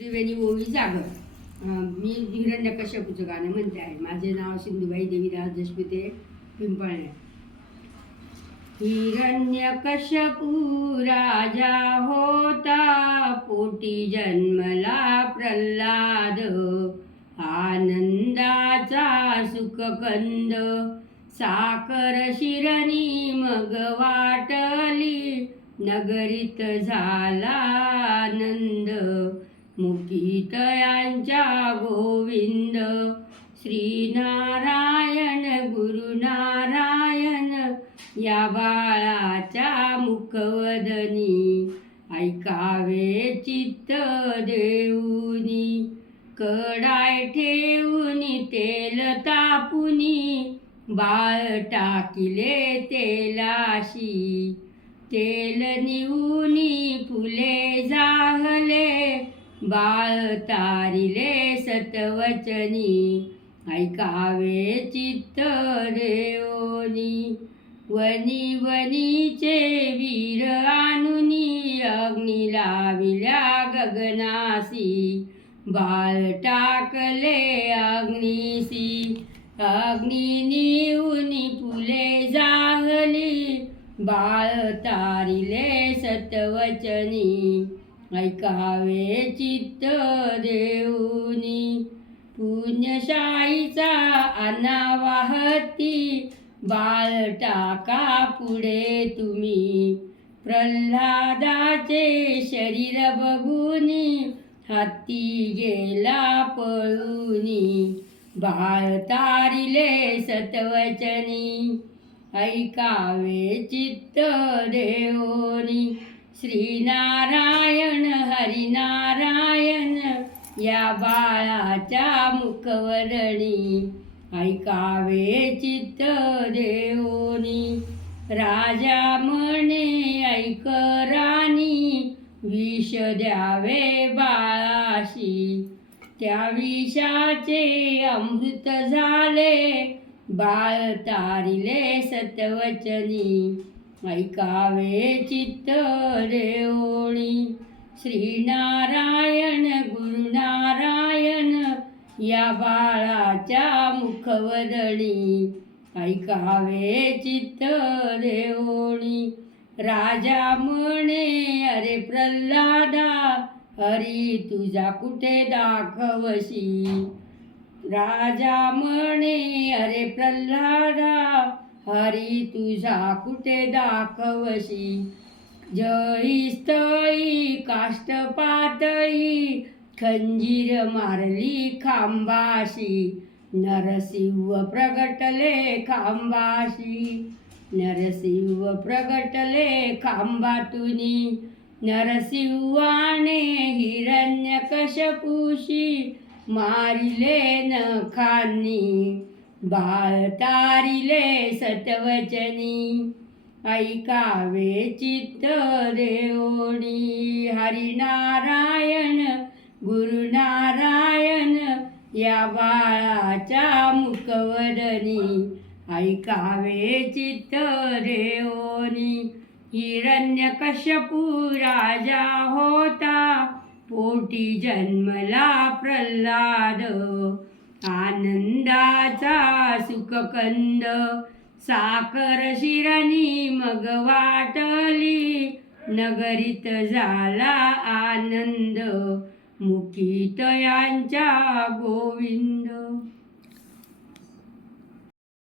त्रिवेणी ओवी जागर. मी हिरण्यकश्यपूचं गाणं म्हणते आहे. माझे नाव सिंधुबाई देवीदास देशपिते पिंपळणे. हिरण्यकश्यपू राजा होता, पोटी जन्मला प्रल्हाद. आनंदाचा सुखकंद साखर शिरणी मग वाटली, नगरीत झाला आनंद. मुकीतयांच्या गोविंद श्रीनारायण गुरुनारायण, या बाळाच्या मुखवदनी ऐकावे चित्त देऊनी. कडाय ठेवूनी तेल तापुनी, बाळ टाकिले तेलाशी. तेल निवूनी फुले जाहले, बाळ तारिले सतवचनी ऐकावे चित्त देऊनी. वनी वनीचे वीर आणुनी, अग्नी लाविल्या गगनासी. बाळ टाकले अग्नीसी, अग्नी निवूनी फुले जाहली. बाळ तारिले सतवचनी ऐकावे चित्त देऊनी. पुण्यशाहीचा अनावाहती, बाळ टाका पुढे तुम्ही. प्रल्हादाचे शरीर बघूनी, हत्ती गेला पळूनी. बाळ तारिले सतवचनी ऐकावे चित्त देऊनी. श्रीनारायण हरिनारायण, या बाळाच्या मुखवरणी ऐकावे चित्त देऊनी. राजा म्हणे ऐक राणी, विष द्यावे बाळाशी. त्या विषाचे अमृत झाले, बाळ तारिले सतवचनी ऐकावे चित्त देऊनी. श्रीनारायण गुरुनारायण, या बाळाच्या मुखवदनी ऐकावे चित्त देऊनी. राजा म्हणे अरे प्रल्हादा, हरी तुझा कुठे दाखवशी. राजा म्हणे अरे प्रल्हादा, हरी तुझा कुठे दाखवशी. जळी स्थळी काष्ट पातळी, खंजीर मारली खांबाशी. नरसिंह प्रगटले खांबाशी, नरसिंह प्रगटले खांबातुनी. नरसिंहाने हिरण्यकश्यपूशी मारिले नखांनी. बाळ तारिले सतवचनी ऐकावे चित्त देऊनी. हरिनारायण गुरुनारायण, या बाळाच्या मुखवदनी ऐकावे चित्त देऊनी. हिरण्यकश्यपू राजा होता, पोटी जन्मला प्रल्हाद. आनंदाचा सुखकंद साखर शिरणी मग वाटली, नगरीत झाला आनंद. मुकीतयांच्या गोविंद